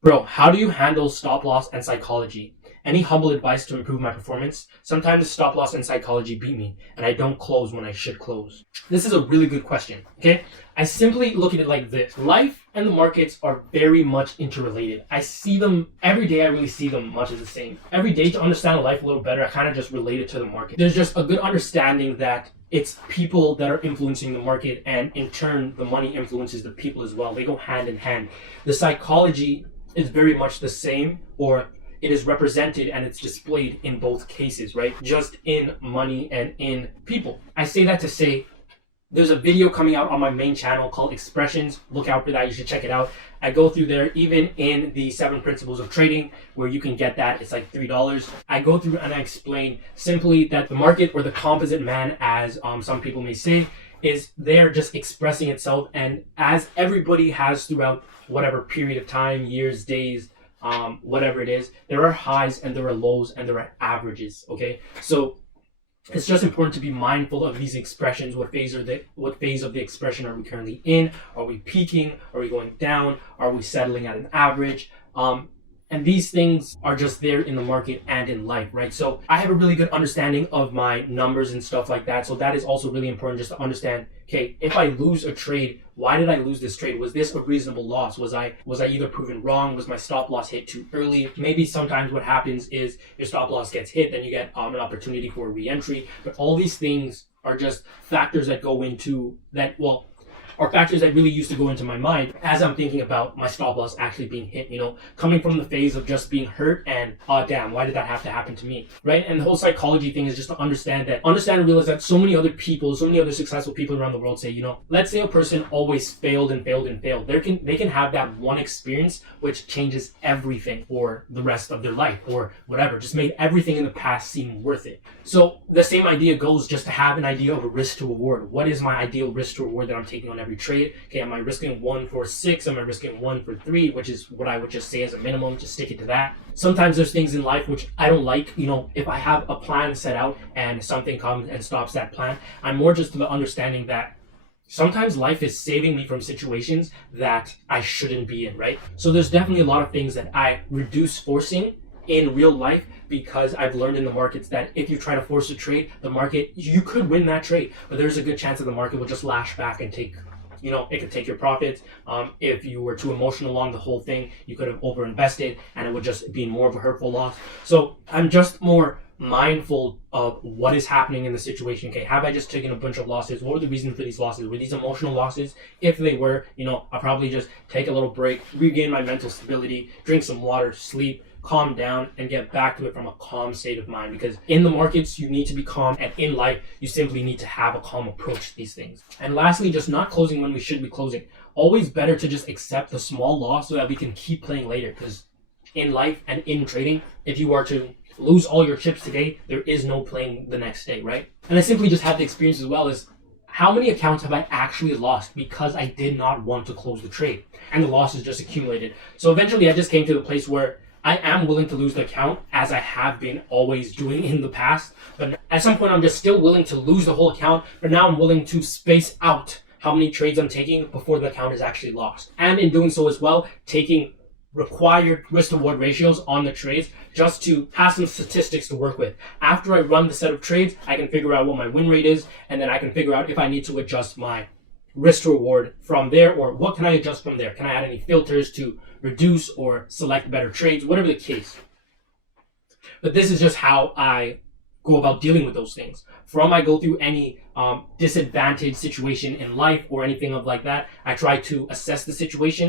Bro, how do you handle stop loss and psychology? Any humble advice to improve my performance? Sometimes stop loss and psychology beat me, and I don't close when I should close. This is a really good question, okay? I simply look at it like this. Life and the markets are very much interrelated. I see them every day. I really see them much as the same. Every day, to understand life a little better, I kind of just relate it to the market. There's just a good understanding that it's people that are influencing the market, and in turn, the money influences the people as well. They go hand in hand. The psychology is very much the same, or it is represented and it's displayed in both cases, right? Just in money and in people. I say that to say there's a video coming out on my main channel called Expressions. Look out for that. You should check it out. I go through there, even in the 7 principles of trading, where you can get that. It's like $3. I go through and I explain simply that the market, or the composite man, as some people may say, is there just expressing itself. And as everybody has throughout whatever period of time, years, days, whatever it is, there are highs and there are lows and there are averages. Okay, so it's just important to be mindful of these expressions. What phase of the expression are we currently in? Are we peaking? Are we going down? Are we settling at an average? And these things are just there in the market and in life, right? So I have a really good understanding of my numbers and stuff like that. So that is also really important, just to understand, okay, if I lose a trade, why did I lose this trade? Was this a reasonable loss? Was I either proven wrong? Was my stop loss hit too early? Maybe sometimes what happens is your stop loss gets hit, then you get an opportunity for a re-entry. But all these things are just factors that go into that, are factors that really used to go into my mind as I'm thinking about my stop loss actually being hit, coming from the phase of just being hurt and, oh damn, why did that have to happen to me, right? And the whole psychology thing is just to understand and realize that so many other people, so many other successful people around the world say, let's say a person always failed and failed and failed. They can have that one experience which changes everything for the rest of their life or whatever, just made everything in the past seem worth it. So the same idea goes just to have an idea of a risk to reward. What is my ideal risk to reward that I'm taking on every trade? Okay, am I risking 1 for 6? Am I risking 1 for 3? Which is what I would just say as a minimum, just stick it to that. Sometimes there's things in life which I don't like. If I have a plan set out and something comes and stops that plan, I'm more just to the understanding that sometimes life is saving me from situations that I shouldn't be in, right? So there's definitely a lot of things that I reduce forcing in real life, because I've learned in the markets that if you try to force a trade, the market, you could win that trade, but there's a good chance that the market will just lash back and take, it could take your profits. If you were too emotional along the whole thing, you could have overinvested and it would just be more of a hurtful loss. So I'm just more mindful of what is happening in the situation. Okay, have I just taken a bunch of losses? What were the reasons for these losses? Were these emotional losses? If they were, I'll probably just take a little break, regain my mental stability, drink some water, sleep, calm down, and get back to it from a calm state of mind. Because in the markets, you need to be calm, and in life, you simply need to have a calm approach to these things. And lastly, just not closing when we should be closing. Always better to just accept the small loss so that we can keep playing later. Because in life and in trading, if you are to lose all your chips today, there is no playing the next day, right? And I simply just had the experience as well as how many accounts have I actually lost because I did not want to close the trade and the losses just accumulated. So eventually I just came to the place where I am willing to lose the account, as I have been always doing in the past. But at some point, I'm just still willing to lose the whole account. But now I'm willing to space out how many trades I'm taking before the account is actually lost. And in doing so as well, taking required risk to reward ratios on the trades just to have some statistics to work with. After I run the set of trades, I can figure out what my win rate is, and then I can figure out if I need to adjust my risk to reward from there, or what can I adjust from there? Can I add any filters to reduce or select better trades, whatever the case. But this is just how I go about dealing with those things. From I go through any disadvantaged situation in life or anything of like that, I try to assess the situation